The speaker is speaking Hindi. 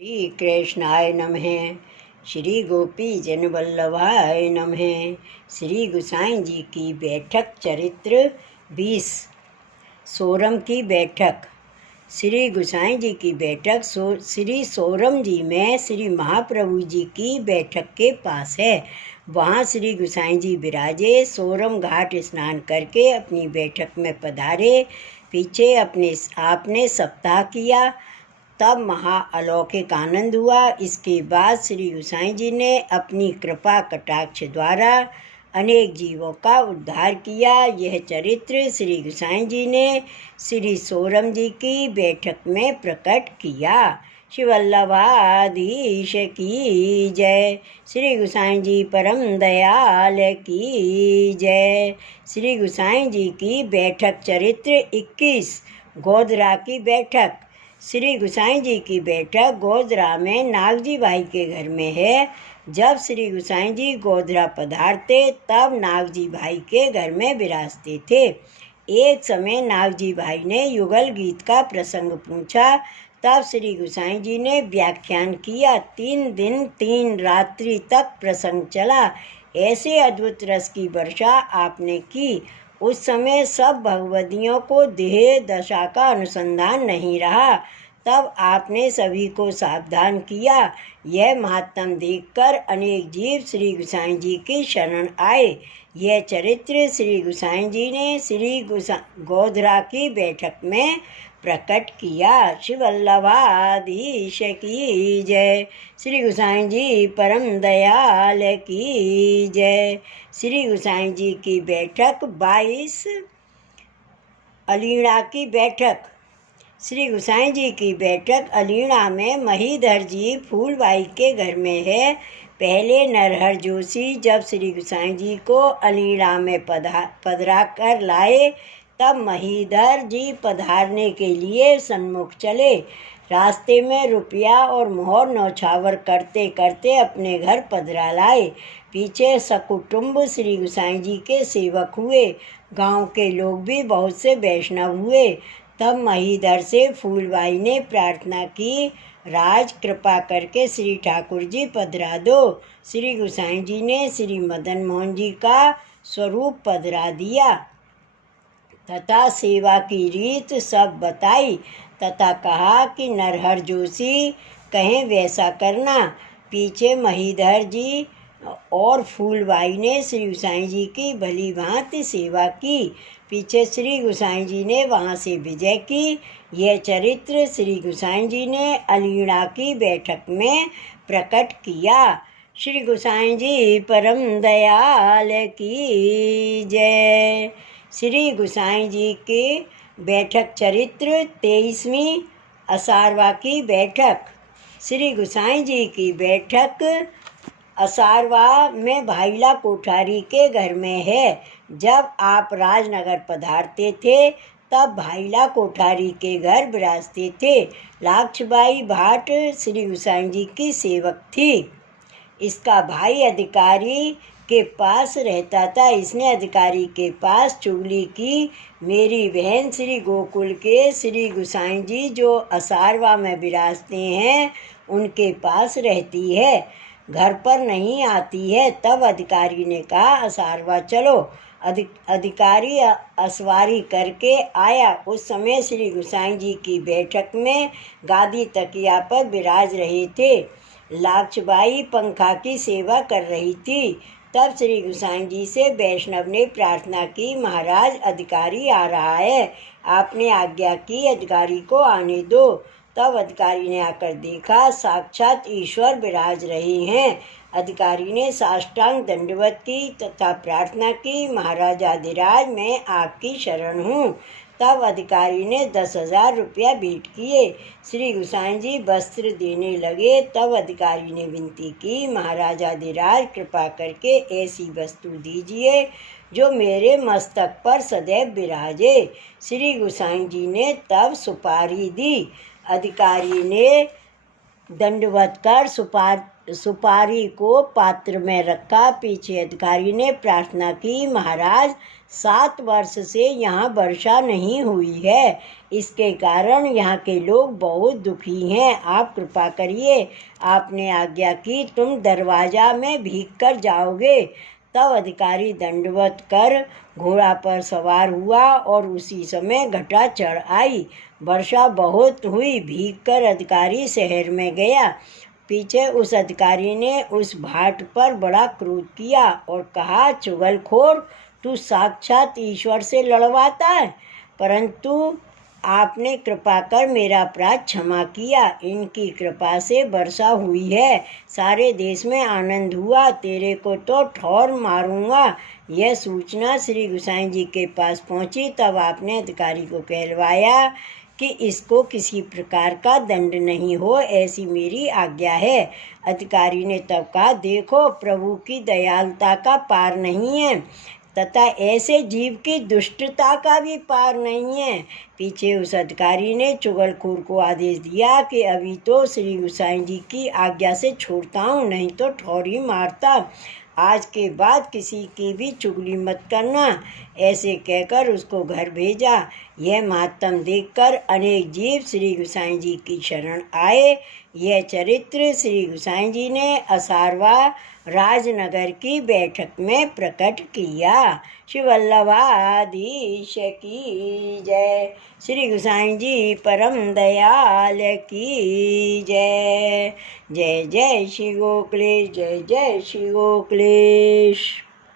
श्री कृष्णाय नमः। श्री गोपी जन वल्लभाय नमः। श्री गुसाई जी की बैठक चरित्र 20। सोरम की बैठक। श्री गुसाई जी की बैठक श्री सोरम जी में श्री महाप्रभु जी की बैठक के पास है। वहाँ श्री गुसाई जी विराजे। सोरम घाट स्नान करके अपनी बैठक में पधारे। पीछे आपने सप्ताह किया, तब महाअलौकिक आनंद हुआ। इसके बाद श्री गुसाई जी ने अपनी कृपा कटाक्ष द्वारा अनेक जीवों का उद्धार किया। यह चरित्र श्री गुसाई जी ने श्री सोरम जी की बैठक में प्रकट किया। श्री वल्लभाधीश की जय। श्री गुसाई जी परम दयाल की जय। श्री गुसाई जी की बैठक चरित्र 21। गोधरा की बैठक। श्री गुसाई जी की बैठक गोधरा में नागजी भाई के घर में है। जब श्री गुसाई जी गोधरा पधारते तब नागजी भाई के घर में विराजते थे। एक समय नागजी भाई ने युगल गीत का प्रसंग पूछा। तब श्री गुसाई जी ने व्याख्यान किया। 3 दिन 3 रात्रि तक प्रसंग चला। ऐसे अद्भुत रस की वर्षा आपने की। उस समय सब भगवदियों को देह दशा का अनुसंधान नहीं रहा। तब आपने सभी को सावधान किया। यह महात्म देखकर अनेक जीव श्री गुसाई जी की शरण आए। यह चरित्र श्री गुसाई जी ने श्री गोधरा की बैठक में प्रकट किया। श्री वल्लभाधीश की जय। श्री गुसाई जी परम दयाल की जय। श्री गुसाई जी की बैठक 22। अलीणा की बैठक। श्री गुसाई जी की बैठक अलीणा में महीधर जी फूलबाई के घर में है। पहले नरहर जोशी जब श्री गुसाई जी को अलीणा में पधरा कर लाए, तब महीधर जी पधारने के लिए सन्मुख चले। रास्ते में रुपया और मोहर नौछावर करते करते अपने घर पधरा लाए। पीछे सकुटुम्ब श्री गुसाई जी के सेवक हुए। गांव के लोग भी बहुत से वैष्णव हुए। तब महीधर से फूलबाई ने प्रार्थना की, राज कृपा करके श्री ठाकुर जी पधरा दो। श्री गुसाई जी ने श्री मदन मोहन जी का स्वरूप पधरा दिया तथा सेवा की रीत सब बताई तथा कहा कि नरहर जोशी कहें वैसा करना। पीछे महीधर जी और फूलबाई ने श्री गुसाई जी की भली भांति सेवा की। पीछे श्री गुसाई जी ने वहाँ से विजय की। यह चरित्र श्री गुसाई जी ने अलीणा की बैठक में प्रकट किया। श्री गुसाई जी परम दयाल की जय। श्री गुसाई जी के बैठक चरित्र 23वीं। असारवा की बैठक। श्री गुसाई जी की बैठक असारवा में भाईला कोठारी के घर में है। जब आप राजनगर पधारते थे तब भाईला कोठारी के घर विराजते थे। लाक्षबाई भाट श्री गुसाई जी की सेवक थी। इसका भाई अधिकारी के पास रहता था। इसने अधिकारी के पास चुगली की, मेरी बहन श्री गोकुल के श्री गुसाई जी जो असारवा में विराजते हैं उनके पास रहती है, घर पर नहीं आती है। तब अधिकारी ने कहा, असारवा चलो। अधिकारी असवारी करके आया। उस समय श्री गुसाई जी की बैठक में गादी तकिया पर विराज रहे थे। लाक्षबाई पंखा की सेवा कर रही थी। तब श्री गुसाई जी से वैष्णव ने प्रार्थना की, महाराज अधिकारी आ रहा है, आपने आज्ञा की अधिकारी को आने दो। तब अधिकारी ने आकर देखा, साक्षात ईश्वर विराज रहे हैं। अधिकारी ने साष्टांग दंडवत की तथा प्रार्थना की, महाराजाधिराज मैं आपकी शरण हूँ। तब अधिकारी ने 10,000 रुपया भेंट किए। श्री गुसाई जी वस्त्र देने लगे। तब अधिकारी ने विनती की, महाराजाधिराज कृपा करके ऐसी वस्तु दीजिए जो मेरे मस्तक पर सदैव विराजे। श्री गुसाई जी ने तब सुपारी दी। अधिकारी ने दंडवत कर सुपारी को पात्र में रखा। पीछे अधिकारी ने प्रार्थना की, महाराज 7 वर्ष से यहाँ वर्षा नहीं हुई है, इसके कारण यहाँ के लोग बहुत दुखी हैं, आप कृपा करिए। आपने आज्ञा की, तुम दरवाजा में भीग कर जाओगे। तब अधिकारी दंडवत कर घोड़ा पर सवार हुआ और उसी समय घटा चढ़ आई। वर्षा बहुत हुई। भीग कर अधिकारी शहर में गया। पीछे उस अधिकारी ने उस भाट पर बड़ा क्रोध किया और कहा, चुगलखोर, तू साक्षात ईश्वर से लड़वाता है, परंतु आपने कृपा कर मेरा अपराध क्षमा किया। इनकी कृपा से वर्षा हुई है, सारे देश में आनंद हुआ। तेरे को तो ठौर मारूंगा। यह सूचना श्री गोसाई जी के पास पहुंची। तब आपने अधिकारी को कहलवाया कि इसको किसी प्रकार का दंड नहीं हो, ऐसी मेरी आज्ञा है। अधिकारी ने तब कहा, देखो, प्रभु की दयालुता का पार नहीं है तथा ऐसे जीव की दुष्टता का भी पार नहीं है। पीछे उस अधिकारी ने चुगलखोर को आदेश दिया कि अभी तो श्री गोसाई जी की आज्ञा से छोड़ता हूँ, नहीं तो ठौरी मारता। आज के बाद किसी की भी चुगली मत करना। ऐसे कहकर उसको घर भेजा। यह महात्म देखकर अनेक जीव श्री गोसाई जी की शरण आए। यह चरित्र श्री गोसाई जी ने असारवा राजनगर की बैठक में प्रकट किया। श्री वल्लभाधीश की जय। श्री गोसाई जी परम दयाल की जय। जय जय श्री गोकुलेश, जय जय श्री गोकुलेश।